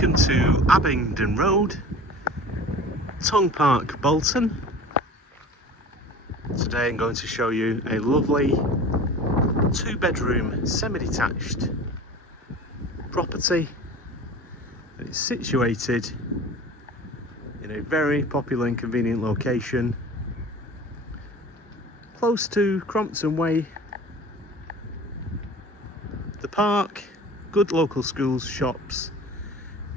Welcome to Abingdon Road, Tonge Park, Bolton. Today I'm going to show you a lovely 2-bedroom semi-detached property. It's situated in a very popular and convenient location, close to Crompton Way, the park, good local schools, shops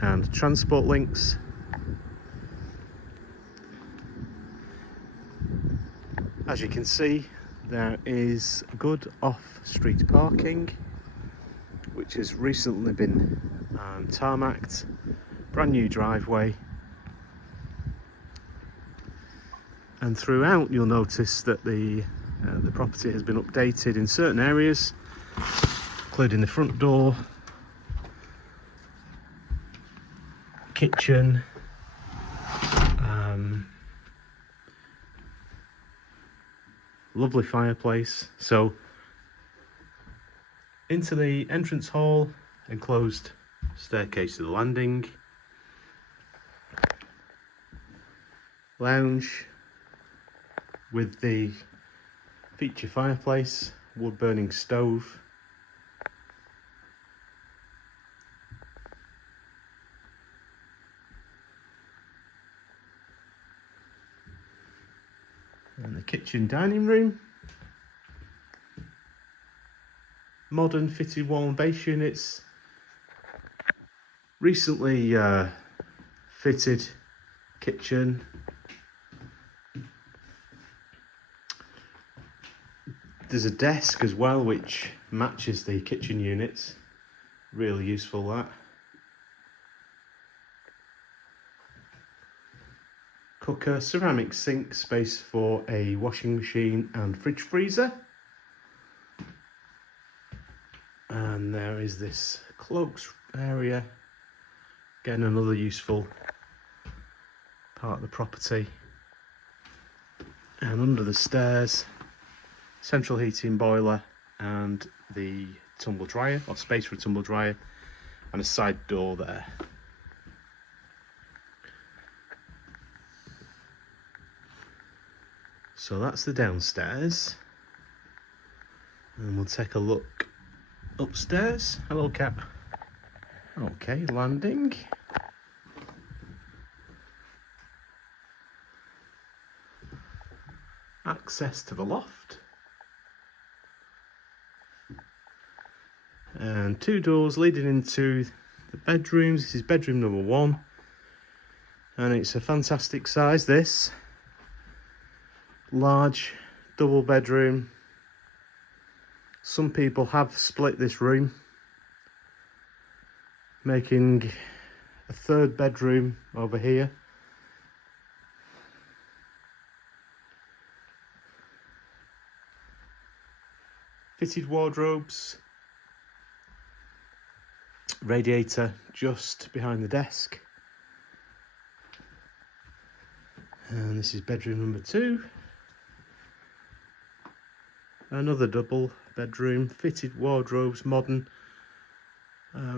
and transport links. As you can see, there is good off-street parking, which has recently been tarmacked. Brand new driveway, and throughout you'll notice that the property has been updated in certain areas, including the front door, kitchen, lovely fireplace. So into the entrance hall, enclosed staircase to the landing, lounge with the feature fireplace, wood burning stove, and the kitchen dining room, modern fitted wall and base units, recently fitted kitchen. There's a desk as well which matches the kitchen units, really useful that. Cooker, ceramic sink, space for a washing machine and fridge freezer. And there is this cloaks area, again another useful part of the property. And under the stairs, central heating boiler and the tumble dryer, or space for a tumble dryer, and a side door there. So that's the downstairs, and we'll take a look upstairs. Hello, cat. Okay, landing. Access to the loft. And 2 doors leading into the bedrooms. This is bedroom number 1. And it's a fantastic size, this. Large double bedroom. Some people have split this room, making a 3rd bedroom over here. Fitted wardrobes, radiator just behind the desk. And this is bedroom number 2. Another double bedroom, fitted wardrobes, modern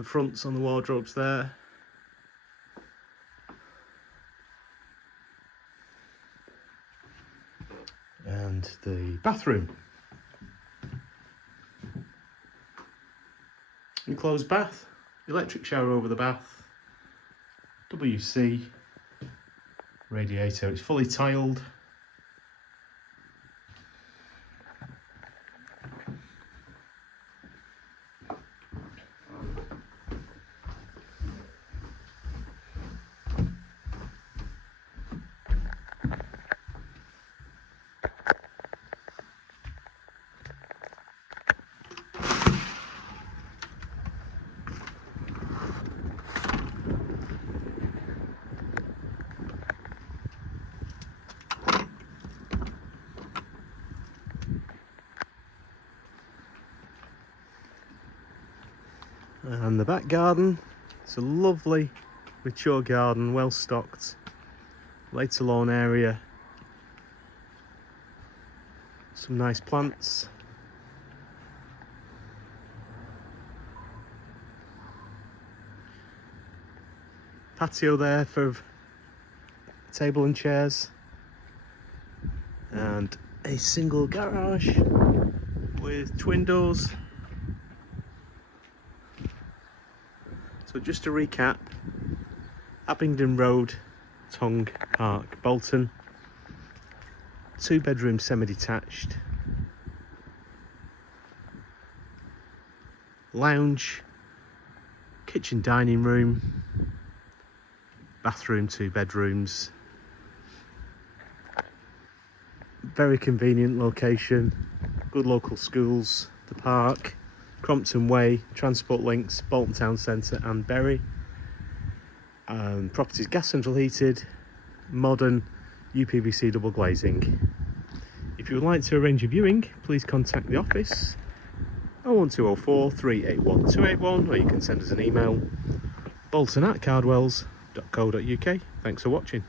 fronts on the wardrobes there. And the bathroom. Enclosed bath, electric shower over the bath, WC, radiator, it's fully tiled. And the back garden, it's a lovely mature garden, well stocked, later lawn area, some nice plants. patio there for a table and chairs, and a single garage with twin doors. So just to recap, Abingdon Road, Tonge Park, Bolton, 2-bedroom semi-detached, lounge, kitchen dining room, bathroom, 2 bedrooms. Very convenient location, good local schools, the park, Crompton Way, transport links, Bolton Town Centre and Bury. Property's gas central heated, modern UPVC double glazing. If you would like to arrange a viewing, please contact the office 01204 381 281, or you can send us an email bolton@cardwells.co.uk. Thanks for watching.